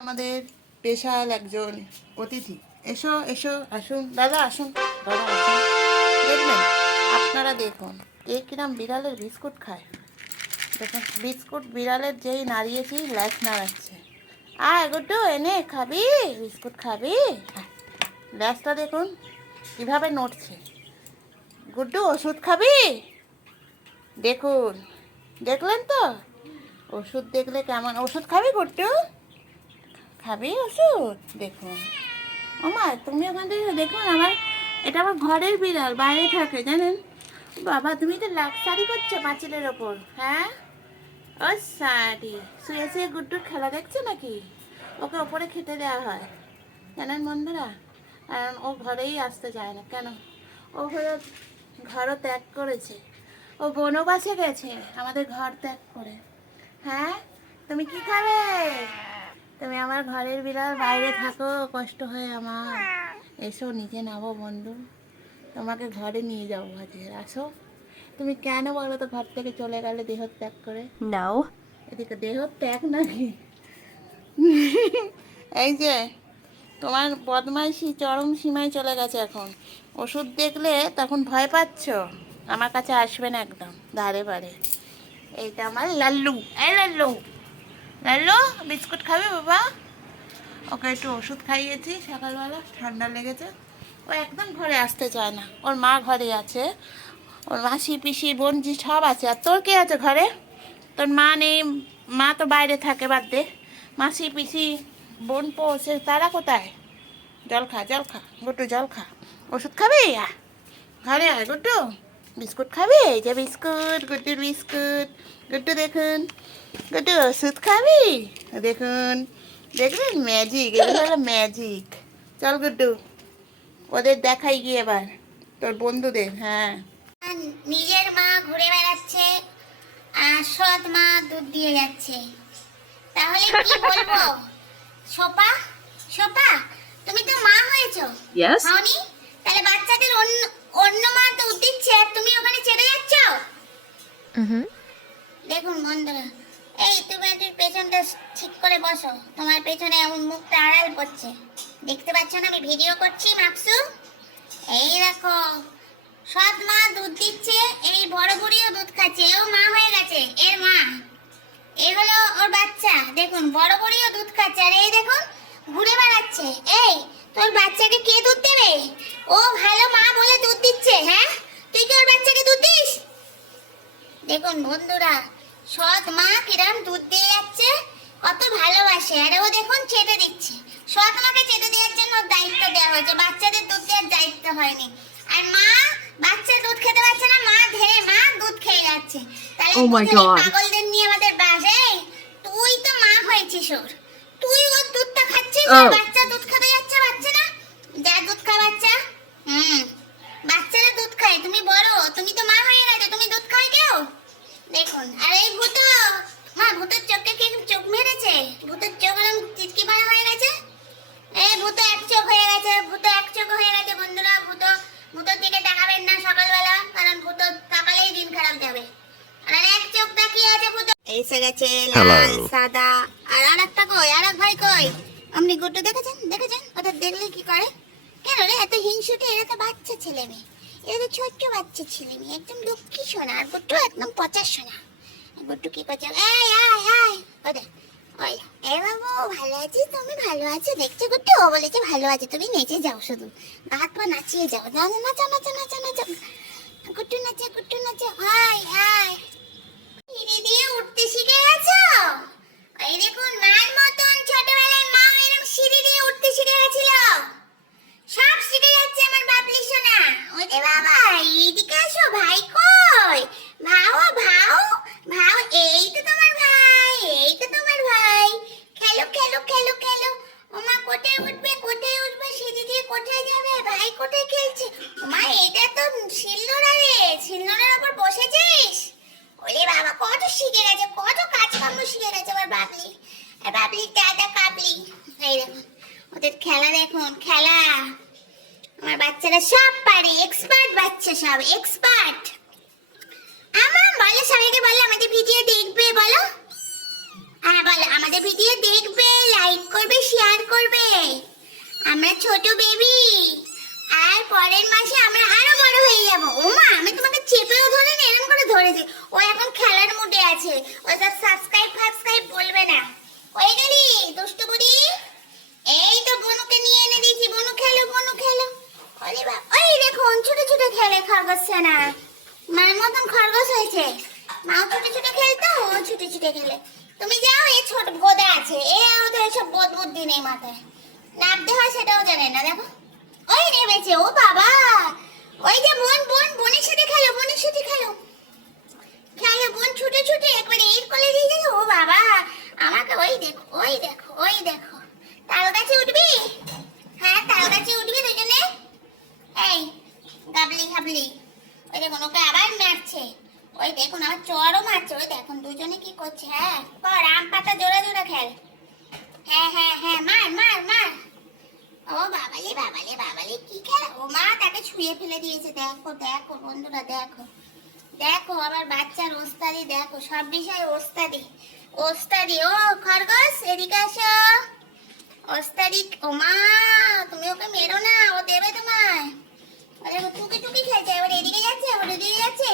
আমাদের স্পেশাল একজন অতিথি। এসো এসো, আসুন। দাদা আসুন। দাদা, আসুন। দেখবেন, আপনারা দেখুন, এ কিরাম বিড়ালের বিস্কুট খায়। দেখুন, বিস্কুট বিড়ালের যেই নাড়িয়েছি ল্যাস নাড়াচ্ছে। আয় গুড্ডু, এনে খাবি? বিস্কুট খাবি। ল্যাসটা দেখুন, কীভাবে নড়ছে। গুড্ডু, ওষুধ খাবি? দেখুন, দেখলেন তো? ওষুধ দেখলে কেমন, ওষুধ খাবি গুড্ডু? খাবি ওষুধ? দেখুন। ওমা, তুমি ওখান থেকে দেখুন আমার, এটা আমার ঘরের বিড়াল, বাইরে থাকে, জানেন? বাবা, তুমি তো লাক্সারি করছ পাঁচিলের ওপর হ্যাঁ? ও সারি, শুয়ে শুয়ে গুড্ডুর খেলা দেখছ নাকি? ওকে ওপরে খেতে দেওয়া হয়। জানেন বন্ধুরা, কারণ ও ঘরেই আসতে চায় না, কেন? ও হলো ঘরও ত্যাগ করেছে। ও বনবাসে গেছে, আমাদের ঘর ত্যাগ করে। হ্যাঁ? তুমি কি খাবে? তুমি আমার ঘরের বিড়াল বাইরে থাকো কষ্ট হয় আমার। এসো নিচে নামো বন্ধু। তোমাকে ঘরে নিয়ে যাব আজকে আসো। তুমি কেন বলো তো ঘর থেকে চলে গেলে দেহ ত্যাগ করে? No. এদিকে দেহ ত্যাগ নাকি? এই যে তোমার বদমাইশি চরম সীমায় চলে গেছে এখন। ওষুধ দেখলে তখন ভয় পাচ্ছ? আমার কাছে আসবে না একদম ধারে বারে। এইটা আমার লাল্লু। এই লাল্লু। লাল্লু বিস্কুট খাবে বাবা? ওকে একটু ওষুধ খাইয়েছি, সকালবেলা, ঠান্ডা লেগেছে। ও একদম ঘরে আসতে চায় না। ওর মা ঘরে আছে। ওর মাসি, পিসি বোনজি সব আছে। আর তোর কে আছে ঘরে? তোর মা নেই, মা তো বাইরে থাকে, বাদ দে। মাসি, পিসি, বোন পৌঁছে তারা কোথায়? জল খা জল খা গুট্টু জল খা। ওষুধ খাবি? ঘরে আয় গুট্টু বিস্কুট খাবি? এই যে বিস্কুট গুড্ডুর বিস্কুট। গুড্ডু দেখুন। গুড্ডু ওষুধ খাবি? দেখুন। দেখবেন ম্যাজিক এগুলো হলো ম্যাজিক চল গুড্ডু। ওদের দেখাই গিয়ে এবার। তোর বন্ধুদের হ্যাঁ। নিজের মা ঘুরে বেড়াচ্ছে আর সৎ মা দুধ দিয়ে যাচ্ছে। তাহলে কি বলব? সোপা সোপা তুমি তো মা হয়েছো। Yes. হওনি তাহলে বাচ্চাদের অন্য অন্য মা দুধ দিচ্ছে আর তুমি ওখানে ছেড়ে যাচ্ছ? Mm-hmm. দেখুন বন্ধুরা এই তুমি একটু পেছনটা ঠিক করে বসো। তোমার পেছনে এমন মুখটা আড়াল পড়ছে দেখতে পাচ্ছ না আমি ভিডিও করছি মাকসু এই দেখো সৎ মা দুধ দিচ্ছে এই বড় বুড়িও দুধ খাচ্ছে এও মা হয়ে গেছে এর মা। এই হলো ওর বাচ্চা দেখুন বড় বুড়িও দুধ খাচ্ছে আর এই দেখুন ঘুরে বেড়াচ্ছে। এই তোর বাচ্চাকে কে দুধ দেবে? ও ভালো মা বলে দুধ দিচ্ছে হ্যাঁ? তুই কি ওর বাচ্চাকে দুধ দিস? দেখুন বন্ধুরা সৎ মা কিরম দুধ দিয়ে যাচ্ছে কত ভালোবাসে। আর ও দেখুন চেটে দিচ্ছে। সৎ মাকে চেটে দেওয়ার জন্য দায়িত্ব দেওয়া হয়েছে। বাচ্চাদের দুধ দেওয়ার দায়িত্ব হয়নি। আর মা বাচ্চা দুধ খেতে পারছে না মা মা দুধ খেয়ে যাচ্ছে। তাহলে Oh. পাগলদের নিয়ে আমাদের বাসে। তুই তো মা হয়েছিস ওর। তুই ওর দুধটা খাচ্ছিস Oh. বাচ্চা দুধ খেতে যাচ্ছে বাচ্চা না যা দুধ খা বাচ্চা হুম বাচ্চারা দুধ খায় তুমি বড় তুমি তো মা হয়ে গেছো তুমি দুধ খায় কেউ দেখুন আর এই ভূত মা ভূতের চোখে কি চোখ মেরেছে ভূতের চোখ এরকম চিটকি মারা হয়ে গেছে এই ভূত এক চোখ হয়ে গেছে ভূত এক চোখ হয়ে গেছে বন্ধুরা ভূত ভূতের দিকে তাকাবেন না সকালবেলা কারণ ভূত তাকালেই দিন খারাপ যাবে আর এক চোখ তাকিয়ে আছে ভূত এসে লাল সাদা, আর আর একটা কই আর এক ভাই কই? আপনি গুট্টু দেখেছেন? দেখেছেন? ওটা দেখলে কি করে? কেন রে, এত হিংসুটে, এরা তো বাচ্চা ছেলে মেয়ে। এরা তো ছোট্ট বাচ্চা ছেলে মেয়ে, একদম লক্ষ্মী সোনা, আর গুট্টু একদম পচার সোনা। গুট্টু কি করছে? এই, আয় আয়। ওদের ওই। এ বাবু, ভালো আছিস? তুমি ভালো আছো? দেখছ গুট্টু ও বলেছে, ভালো আছে। তুমি নেচে যাও শুধু। হাত পা নাচিয়ে যাও। নাচো নাচো নাচো নাচো গুট্টু নাচে গুট্টু নাচে হাই হাই সিঁড়ি দিয়ে উঠতে শিখে গেছো এই দেখুন মায়ের মতন ছোটবেলায় মা এরকম সিঁড়ি দিয়ে উঠতে শিখে গেছিল সব শিখে যাচ্ছে আমার বাবলি সোনা ওরে বাবা, এইদিকে আসো ভাই কই? ভাও ভাও ভাও, এই তো তোমার ভাই, এই তো তোমার ভাই। খেলো খেলো খেলো খেলো। ওমা, কোথায় উঠবে কোথায় উঠবে? সিঁড়ি দিয়ে কোথায় যাবে? ভাই কোথায় খেলছে? ওমা, এটা তো শিলনোড়া রে। শিলনোড়ার উপর বসেছিস? ওরে বাবা, কত শিখে গেছে, কত কাজকর্ম শিখে গেছে আমার বাবলি। আর বাবলির দাদা, কাবলি। ওদের খেলা দেখুন, খেলা। আমার বাচ্চারা সব পারে এক্সপার্ট বাচ্চা সব এক্সপার্ট আমার বলো সবাইকে, বলো আমাদের ভিডিও দেখবে, বলো। হ্যাঁ বলো, আমাদের ভিডিও দেখবে লাইক করবে শেয়ার করবে। আমরা ছোট বেবি আর পরের মাসে আমরা আরও বড় হয়ে যাব। ওমা, আমি তোমাকে চেপেও ধরে এরকম করে ধরেছি। ও এখন খেলার মুডে আছে। ও সব সাবস্ক্রাইব ফাবস্ক্রাইব বলবে না। হয়ে গেলি, দুষ্টু বুড়ি? এই তো বনুকে নিয়ে এনে দিয়েছি। বনু খেলো বনু খেলো। ওই দেখুন, ছোট ছোট খেলে খরগোশ না মার মতন খরগোশ হয়েছে। মাও ছোট খেলতো, ও ছোট ছোট খেলে। তুমি যাও, এই ছোট বোদা আছে, এ ওদের সব বোধ বুদ্ধি নেই মাথায়। নামতে হয় সেটাও জানে না, দেখো। ওই নেমেছে ও বাবা ওই যে বোন বোন বোনের সাথে খেলো বোনের সাথে খেলো খেলো বোন ছুটে ছুটে একবার এর কোলে দিয়ে গেছে ও বাবা আমাকে ওই দেখো ওই দেখো ওই দেখো তাল গাছে উঠবি হ্যাঁ তাল গাছে উঠবি দুজনে এই গাবলি হাবলি ওই দেখুন ওকে আবার মারছে ওই দেখুন আবার চরও মারছে ওই দেখুন দুজনে কি করছে হ্যাঁ? কর আম পাতা জোড়া জোড়া খেল। হ্যাঁ হ্যাঁ হ্যাঁ মার মার মার। ও বাবালে বাবালে বাবালে, কি খেলা? ও মা তাকে ছুঁয়ে ফেলে দিয়েছে, দেখো দেখো, বন্ধুরা, দেখো। দেখো, আবার বাচ্চার ওস্তাদি, দেখো, সব বিষয়ে ওস্তাদি। ওস্তাদি, ও খরগোশ, এদিকে আসো। ওস্তাদি, ও মা, তুমি ওকে মেরো না, ও দেবে তোমায়। আরে ও টুকি টুকি খেলছে, এবার এদিকে যাচ্ছে আবার এদিকে যাচ্ছে